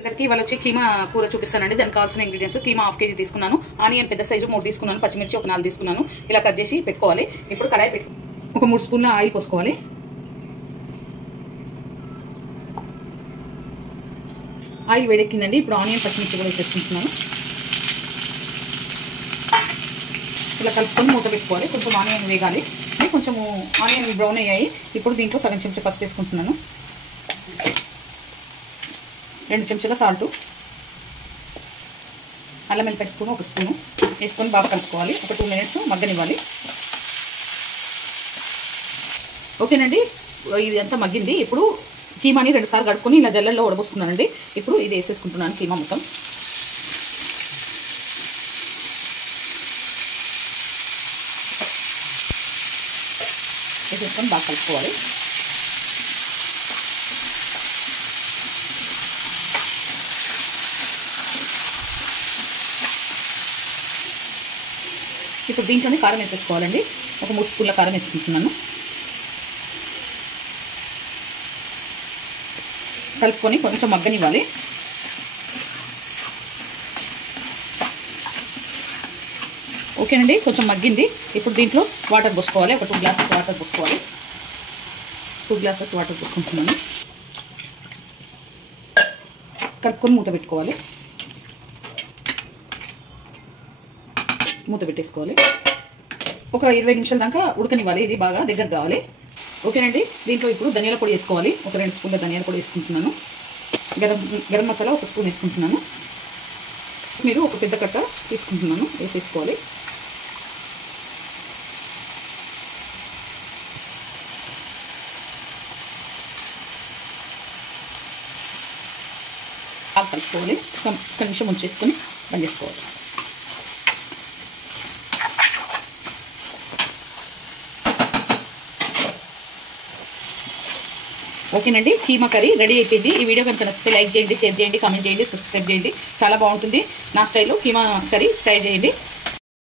అందరికీ ఇవాళ వచ్చి కీమా కూర చూపిస్తానండి. దానికి కావాల్సిన ఇంగ్రీడియంట్స్ కీమా 1/2 kg తీసుకున్నాను, ఆనియన్ పెద్ద సైజు 3 తీసుకున్నాను, పచ్చిమిర్చి ఒక 4 తీసుకున్నాను. ఇలా కట్ చేసి పెట్టుకోవాలి. ఇప్పుడు కడాయి పెట్టు, ఒక 3 స్పూన్ల ఆయిల్ పోసుకోవాలి. ఆయిల్ వేడెక్కిందండి. ఇప్పుడు ఆనియన్ పచ్చిమిర్చి కూడా వేసేసుకుంటున్నాను. ఇలా కలుపుకొని మూత పెట్టుకోవాలి. కొంచెం ఆనియన్ వేగాలి, కొంచెము ఆనియన్ బ్రౌన్ అయ్యాయి. ఇప్పుడు దీంట్లో సగం చెంచా పసుపు వేసుకుంటున్నాను, 2 చెంచాల సాల్ట్, అల్లం వెల్లిపాయ స్పూను 1 స్పూను వేసుకొని బాగా కలుపుకోవాలి. ఒక 2 minutes మగ్గనివ్వాలి. ఓకేనండి, ఇది అంతా మగ్గింది. ఇప్పుడు కీమాని 2 సార్లు కడుక్కొని ఇలా జల్లెల్లో ఉడబోసుకున్నానండి. ఇప్పుడు ఇది వేసేసుకుంటున్నాను కీమా మొత్తం. వేసేసుకొని బాగా కలుపుకోవాలి. ఇప్పుడు దీంట్లోనే కారం వేసేసుకోవాలండి. ఒక 3 స్పూన్ల కారం వేసుకుంటున్నాను. కలుపుకొని కొంచెం మగ్గనివ్వాలి. ఓకేనండి, కొంచెం మగ్గింది. ఇప్పుడు దీంట్లో వాటర్ పోసుకోవాలి. ఒక 2 గ్లాసెస్ వాటర్ పోసుకోవాలి. 2 గ్లాసెస్ వాటర్ పోసుకుంటున్నాను. కలుపుకొని మూత పెట్టుకోవాలి. మూత పెట్టేసుకోవాలి. ఒక 20 నిమిషాల దాకా ఉడకనివ్వాలి. ఇది బాగా దగ్గర కావాలి. ఓకేనండి, దీంట్లో ఇప్పుడు ధనియాల పొడి వేసుకోవాలి. ఒక 2 స్పూన్ల ధనియాల పొడి వేసుకుంటున్నాను. గరం మసాలా 1 స్పూన్ వేసుకుంటున్నాను. మీరు ఒక పెద్ద కట్ట తీసుకుంటున్నాను, వేసేసుకోవాలి. బాగా కలుపుకోవాలి. ఒక నిమిషం ఉంచేసుకొని బంద్ చేసుకోవాలి. ఓకేనండి, కీమా కర్రీ రెడీ అయిపోయింది. ఈ వీడియో కనుక నచ్చితే లైక్ చేయండి, షేర్ చేయండి, కామెంట్ చేయండి, సబ్స్క్రైబ్ చేయండి. చాలా బాగుంటుంది. నా స్టైల్లో కీమా కర్రీ ట్రై చేయండి.